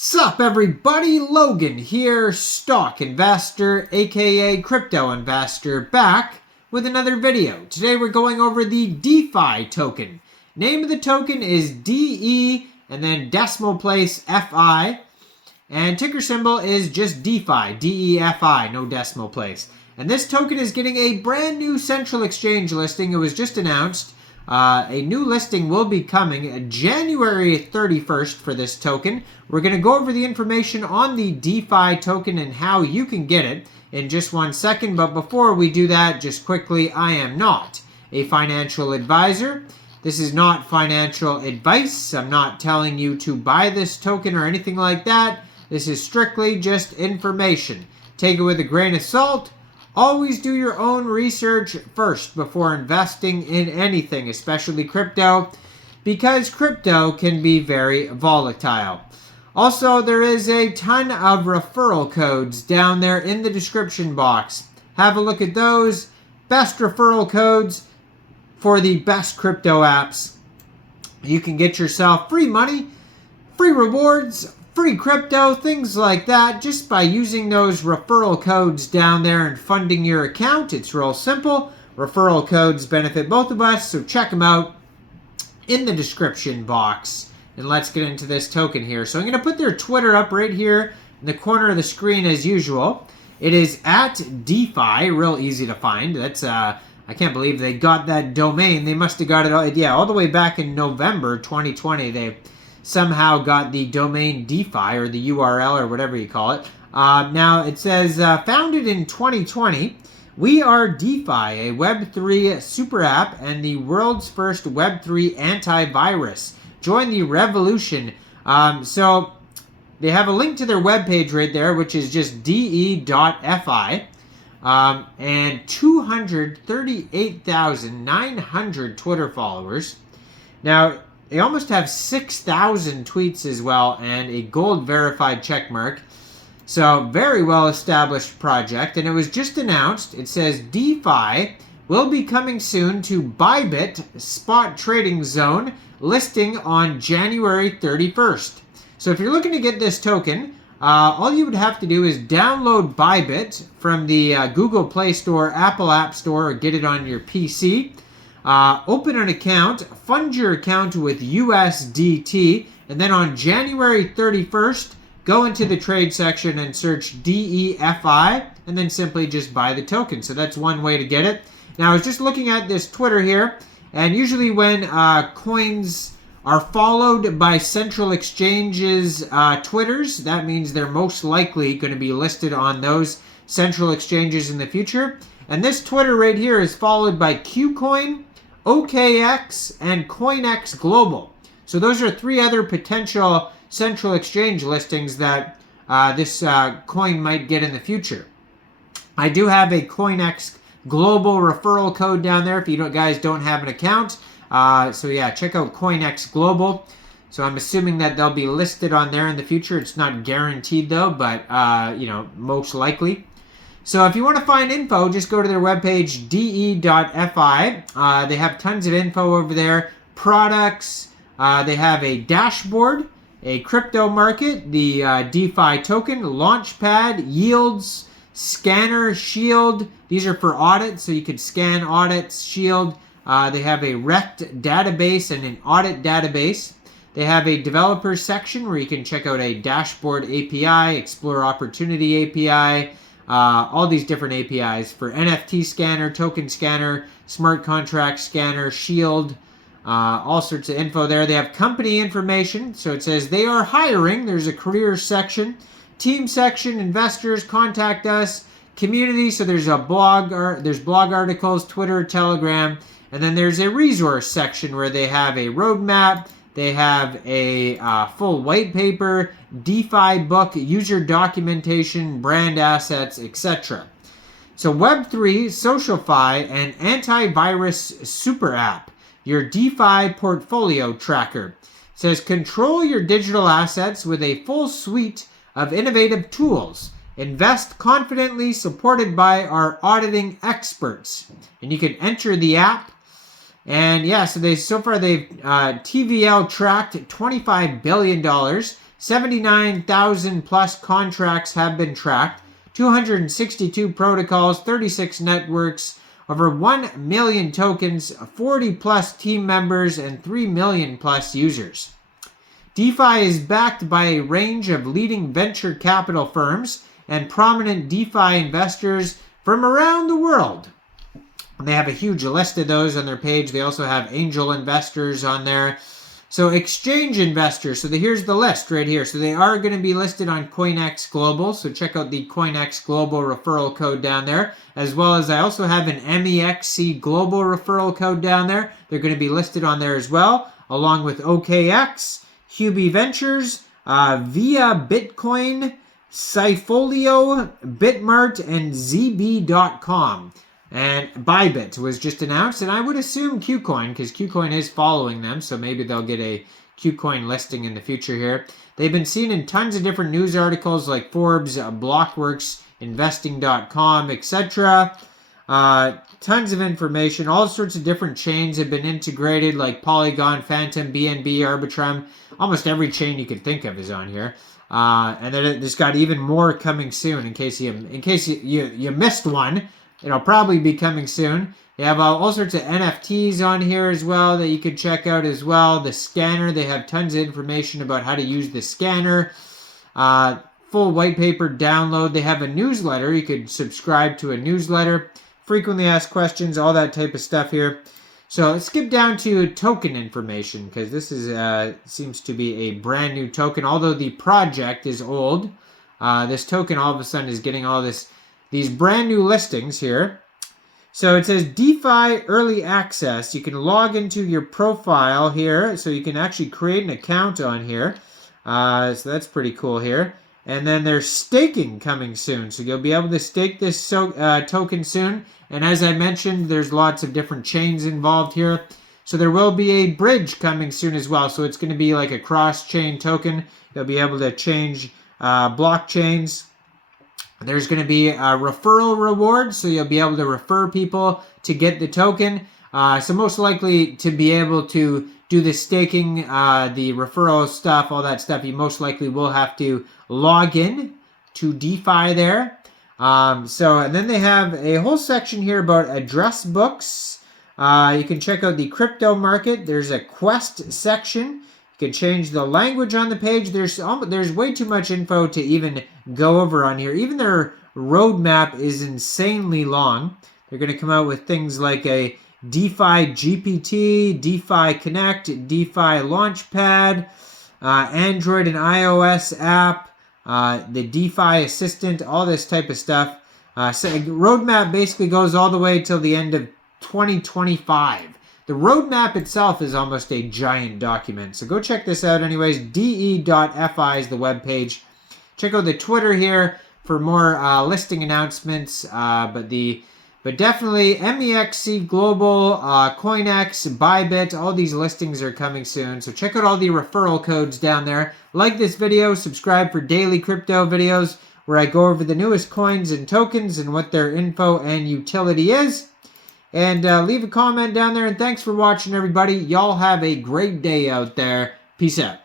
Sup everybody, Logan here, stock investor aka crypto investor, back with another video. Today we're going over the DeFi token. Name of the token is DE and then decimal place FI, and ticker symbol is just DeFi, DEFI, no decimal place. And this token is getting a brand new central exchange listing. It was just announced. A new listing will be coming January 31st for this token. We're going to go over the information on the DeFi token and how you can get it in just 1 second. But before we do that, just quickly, I am not a financial advisor. This is not financial advice. I'm not telling you to buy this token or anything like that. This is strictly just information. Take it with a grain of salt. Always do your own research first before investing in anything, especially crypto, because crypto can be very volatile. Also, there is a ton of referral codes down there in the description box. Have a look at those. Best referral codes for the best crypto apps. You can get yourself free money, free rewards, free crypto, things like that, just by using those referral codes down there and funding your account. It's real simple. Referral codes benefit both of us, so check them out in the description box. And let's get into this token here. So I'm going to put their Twitter up right here in the corner of the screen as usual. It is at DeFi, real easy to find. That's I can't believe they got that domain. They must have got it all the way back in November 2020. They somehow got the domain DeFi, or the URL, or whatever you call it. Now it says, founded in 2020, we are DeFi, a Web3 super app and the world's first Web3 antivirus. Join the revolution. So they have a link to their webpage right there, which is just de.fi, and 238,900 Twitter followers. Now, they almost have 6,000 tweets as well, and a gold verified checkmark. So, very well established project. And it was just announced. It says DeFi will be coming soon to Bybit spot trading zone, listing on January 31st. So if you're looking to get this token, all you would have to do is download Bybit from the Google Play Store, Apple App Store, or get it on your PC. Open an account, fund your account with USDT, and then on January 31st, go into the trade section and search DEFI, and then simply just buy the token. So that's one way to get it. Now, I was just looking at this Twitter here, and usually when coins are followed by central exchanges Twitters, that means they're most likely going to be listed on those central exchanges in the future. And this Twitter right here is followed by KuCoin, OKX, and Coinex Global. So those are three other potential central exchange listings that this coin might get in the future. I do have a Coinex Global referral code down there if you guys don't have an account. So yeah, check out Coinex Global. So I'm assuming that they'll be listed on there in the future. It's not guaranteed though, but most likely. So if you want to find info, just go to their webpage, de.fi. They have tons of info over there. Products. They have a dashboard, a crypto market, the DeFi token, launchpad, yields, scanner, shield. These are for audit, so you could scan audits, shield. They have a rect database and an audit database. They have a developer section where you can check out a dashboard API, explore opportunity API, all these different APIs for NFT scanner, token scanner, smart contract scanner, shield, all sorts of info there. They have company information, so it says they are hiring. There's a careers section, team section, investors, contact us, community, so there's a blog, there's blog articles, Twitter, Telegram, and then there's a resource section where they have a roadmap. They have a full white paper, DeFi book, user documentation, brand assets, etc. So Web3, SocialFi, and antivirus super app, your DeFi portfolio tracker. It says control your digital assets with a full suite of innovative tools. Invest confidently, supported by our auditing experts. And you can enter the app. And yeah, so so far they've TVL tracked $25 billion, 79,000 plus contracts have been tracked, 262 protocols, 36 networks, over 1 million tokens, 40 plus team members, and 3 million plus users. DeFi is backed by a range of leading venture capital firms and prominent DeFi investors from around the world. They have a huge list of those on their page. They also have angel investors on there. So exchange investors, so here's the list right here. So they are going to be listed on Coinex Global. So check out the Coinex Global referral code down there. As well as I also have an Mexc Global referral code down there. They're going to be listed on there as well, along with OKX, Hubi Ventures, Via Bitcoin, Cyfolio, Bitmart, and ZB.com. And Bybit was just announced, and I would assume KuCoin, because KuCoin is following them, so maybe they'll get a KuCoin listing in the future here. They've been seen in tons of different news articles like Forbes, Blockworks, Investing.com, etc. Tons of information. All sorts of different chains have been integrated, like Polygon, Phantom, BNB, Arbitrum. Almost every chain you could think of is on here. And then there's got even more coming soon. In case you missed one, it'll probably be coming soon. They have all sorts of NFTs on here as well that you could check out as well. The scanner, they have tons of information about how to use the scanner. Full white paper download. They have a newsletter. You could subscribe to a newsletter. Frequently asked questions, all that type of stuff here. So let's skip down to token information, because this is seems to be a brand new token. Although the project is old, this token all of a sudden is getting all these brand new listings here. So it says DeFi Early Access. You can log into your profile here. So you can actually create an account on here. So that's pretty cool here. And then there's staking coming soon. So you'll be able to stake this token soon. And as I mentioned, there's lots of different chains involved here. So there will be a bridge coming soon as well. So it's going to be like a cross-chain token. You'll be able to change blockchains. There's going to be a referral reward, so you'll be able to refer people to get the token. So most likely to be able to do the staking, the referral stuff, all that stuff, you most likely will have to log in to DeFi there. And then they have a whole section here about address books. You can check out the crypto market. There's a quest section. You can change the language on the page. There's way too much info to even go over on here. Even their roadmap is insanely long. They're going to come out with things like a DeFi GPT, DeFi Connect, DeFi Launchpad, Android and iOS app, the DeFi Assistant, all this type of stuff. So roadmap basically goes all the way till the end of 2025. The roadmap itself is almost a giant document. So go check this out anyways. de.fi is the webpage. Check out the Twitter here for more listing announcements. But definitely Mexc Global, Coinex, Bybit, all these listings are coming soon. So check out all the referral codes down there. Like this video, subscribe for daily crypto videos where I go over the newest coins and tokens and what their info and utility is. And leave a comment down there. And thanks for watching, everybody. Y'all have a great day out there. Peace out.